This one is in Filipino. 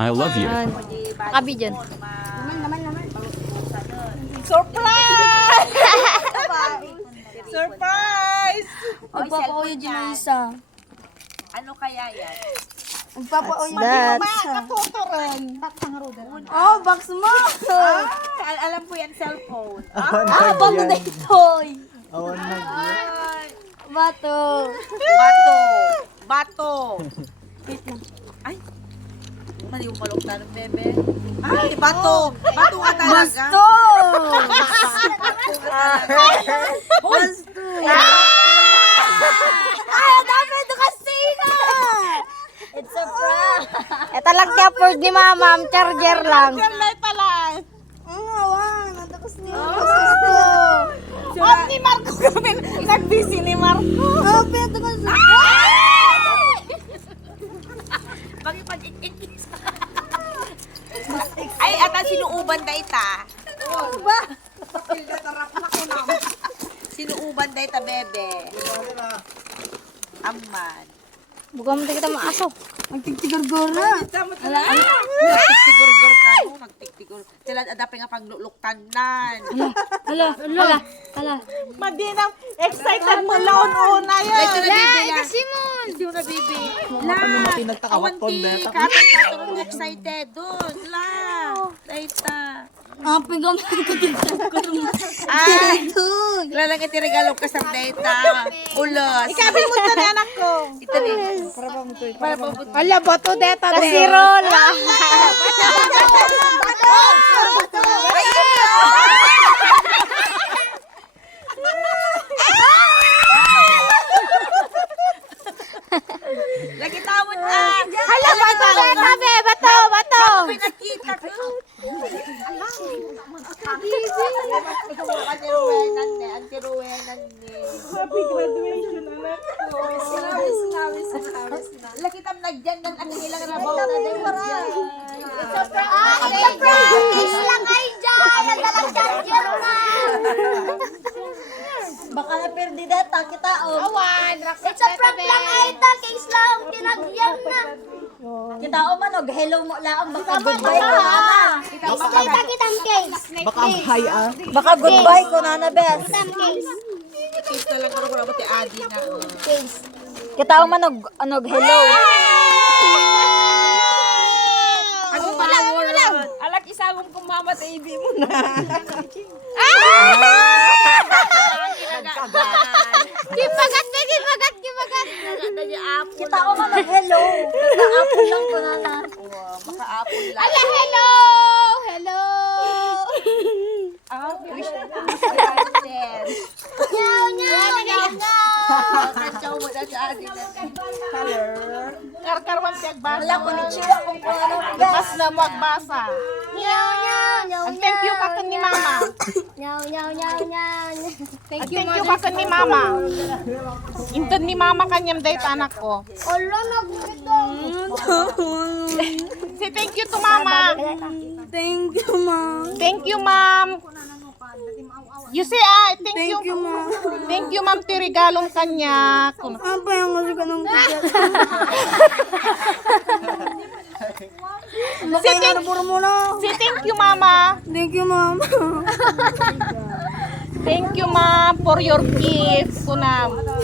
I love you. Kabi dyan. Surprise! Surprise! Magpapauyo din ang isa. Ano kaya yan? Magpapauyo din That. Katuturan. Oh, box mo! Alam ko yan, cellphone. Ah, bago na itoy! Ay, Bato! bato. Bato. Ay. Mali yung malukta ng bebe. Ay, bato. Bato ka talaga. Basto! Basto. Ay, dami ito kasi na! It's a prank! Ito lang niya for ni mama, ang charger lang. Light pala. Awan, ang takas niya. At ni Marco kami. Nag-busy ni Marco. Oh, pero kasi. Pag-ikikis. Ay, ata sinuuban na ita. Sinuuban na ita, bebe. Aman. Buka mo kita maaso. Magtigtigor-gora. Nagtiktigor-gor ka no? Nagtiktigor. Sila adapi nga pagluluktanan. Hala. Madinang excited mo laon una yan. Ito na bibi yan. Simon. Ito na bibi. La. Awanti. Katong excited. Doon. La. Laita. Api ka Ay. Lalang iti regalo ka sa data. Ulos. Ikabin mo ito ni anak ko. Ito ni. Para pa mo. Hala, bato deta. Kasirola. Lagi tawon na. Hala, bato deta, be. Bato. Pinakita ko. Auntie Ruenan ni. Happy graduation, anak ko. Lagi tam nagdyan ng ang ilang rabaw na din. It's a prank! Case lang ay dyan! Nagdalang charger na! Baka na perdida, kita o. It's a prank lang ay ita! Case lang! Tinagyan na! Kita o manog, hello mo lang. Baka goodbye ko na na. Kita kitang case. Baka ang high Baka goodbye ko na na, best. Kitang case. Case na lang ko na ti Adi na. Case. Kita ang manog, hello. Ano pala mo lang? Alak isagom kong mama sa ibi mo na. Kibagat. Kita o manog, hello. Naka-apple lang ko na na. Maka-apple lang. Ala, hello. Wish na graduation. Nyaw. Kachaw mo na si Adi na. Karkarwan siya agbasa. Wala ko ni Chiwa kung paano. Bas na mo agbasa. Nyaw. Thank you kakan ni Mama. Nyaw. Thank you kakan ni Mama. Intan ni Mama kanyang date anak ko. Ala, nagkito. Say thank you to Mama. Thank you, ma'am. Thank you, Ma'am. You say, thank you, Ma'am. Thank you, Ma'am, ti regalong kanya. Apa yang ngasih ka ng ticket? Say thank you, Mama. Thank you, ma'am. Thank you, Ma'am, for your gift. Kunam.